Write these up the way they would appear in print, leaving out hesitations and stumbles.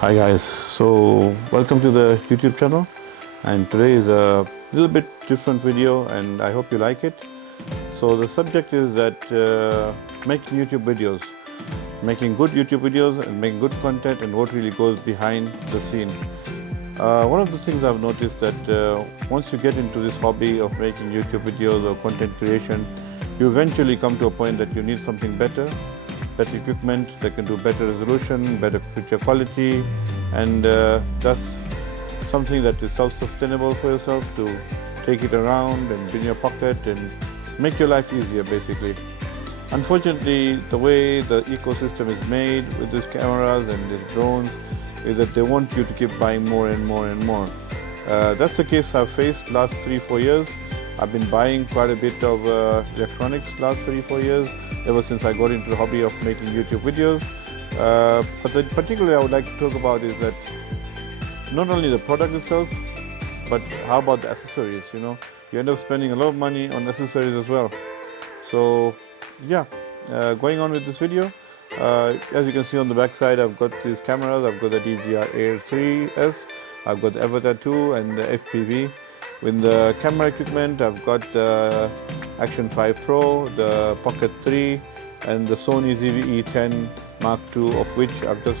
Hi guys, so welcome to the YouTube channel, and today is a little bit different video and I hope you like it. So the subject is that making YouTube videos, making good YouTube videos and making good content, and what really goes behind the scene. One of the things I've noticed that once you get into this hobby of making YouTube videos or content creation, you eventually come to a point that you need something better equipment that can do better resolution, better picture quality, and that's something that is self-sustainable for yourself to take it around and in your pocket and make your life easier basically. Unfortunately, the way the ecosystem is made with these cameras and these drones is that they want you to keep buying more and more and more. That's the case I've faced last 3-4 years. I've been buying quite a bit of electronics last 3-4 years, ever since I got into the hobby of making YouTube videos. But particularly I would like to talk about is that not only the product itself, but how about the accessories, you end up spending a lot of money on accessories as well. So yeah, going on with this video, as you can see on the back side, I've got these cameras. I've got the DJI Air 3S, I've got the Avatar 2 and the FPV. With the camera equipment, I've got the Action 5 Pro, the Pocket 3 and the Sony ZV-E10 Mark II, of which I've just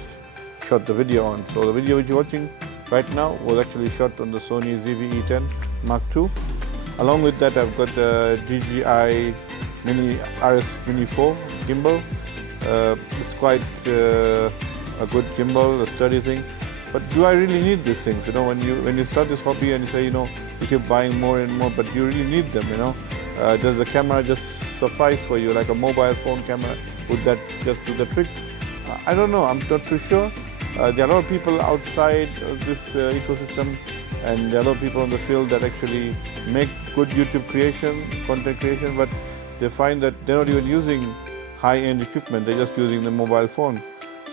shot the video on. So the video which you're watching right now was actually shot on the Sony ZV-E10 Mark II. Along with that, I've got the DJI RS Mini 4 gimbal. It's quite a good gimbal, a sturdy thing. But do I really need these things? When you start this hobby and you say, you keep buying more and more, but do you really need them? Does the camera just suffice for you, like a mobile phone camera? Would that just do the trick? I don't know. I'm not too sure. There are a lot of people outside of this ecosystem, and there are a lot of people in the field that actually make good YouTube creation, content creation, but they find that they're not even using high-end equipment. They're just using the mobile phone.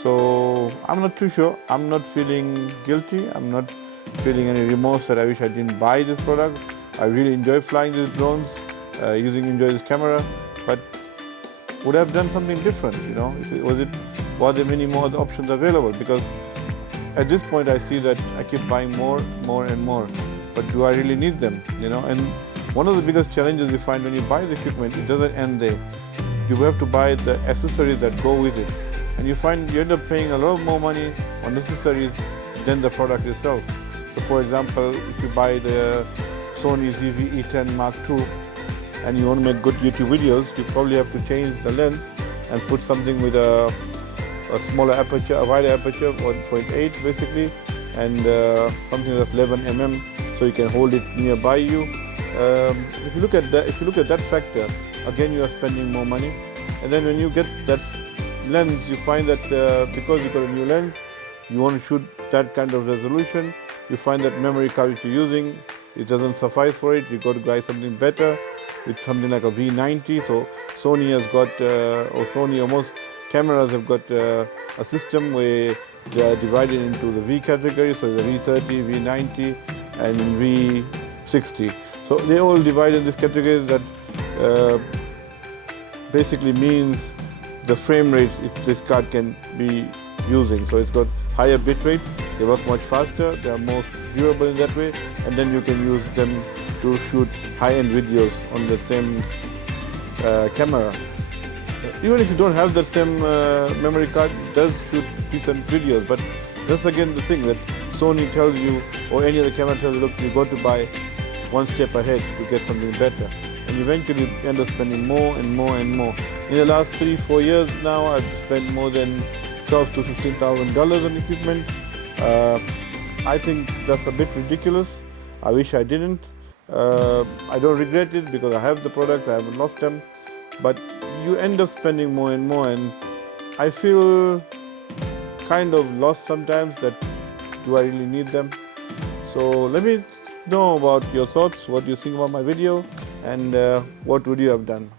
So I'm not too sure. I'm not feeling guilty. I'm not feeling any remorse that I wish I didn't buy this product. I really enjoy flying these drones, enjoy this camera, but would I have done something different? Were there many more options available? Because at this point I see that I keep buying more and more, but do I really need them? And one of the biggest challenges you find when you buy the equipment, it doesn't end there. You have to buy the accessories that go with it. And you end up paying a lot more money on accessories than the product itself. So for example, if you buy the Sony ZV-E10 Mark II and you want to make good YouTube videos, you probably have to change the lens and put something with a smaller aperture, a wider aperture, 1.8 basically, and something that's 11 mm, so you can hold it nearby you. If you look at that factor, again you are spending more money. And then when you get that lens, you find that because you got a new lens, you want to shoot that kind of resolution, you find that memory card which you're using, it doesn't suffice for it. You got to buy something better with something like a V90. So Sony has got, or most cameras have got a system where they are divided into the V category. So the V30, V90 and V60. So they all divide in these categories. That basically means the frame rate this card can be using. So it's got higher bit rate, they work much faster, they are more durable in that way, and then you can use them to shoot high-end videos on the same camera. Even if you don't have the same memory card, it does shoot decent videos, but that's again the thing that Sony tells you, or any other camera tells you, look, you got to buy one step ahead to get something better. And eventually you end up spending more and more and more. In the last 3-4 years now, I've spent more than $12,000 to $15,000 on equipment. I think that's a bit ridiculous. I wish I didn't. I don't regret it because I have the products, I haven't lost them. But you end up spending more and more, and I feel kind of lost sometimes that do I really need them? So let me know about your thoughts, what you think about my video, and what would you have done?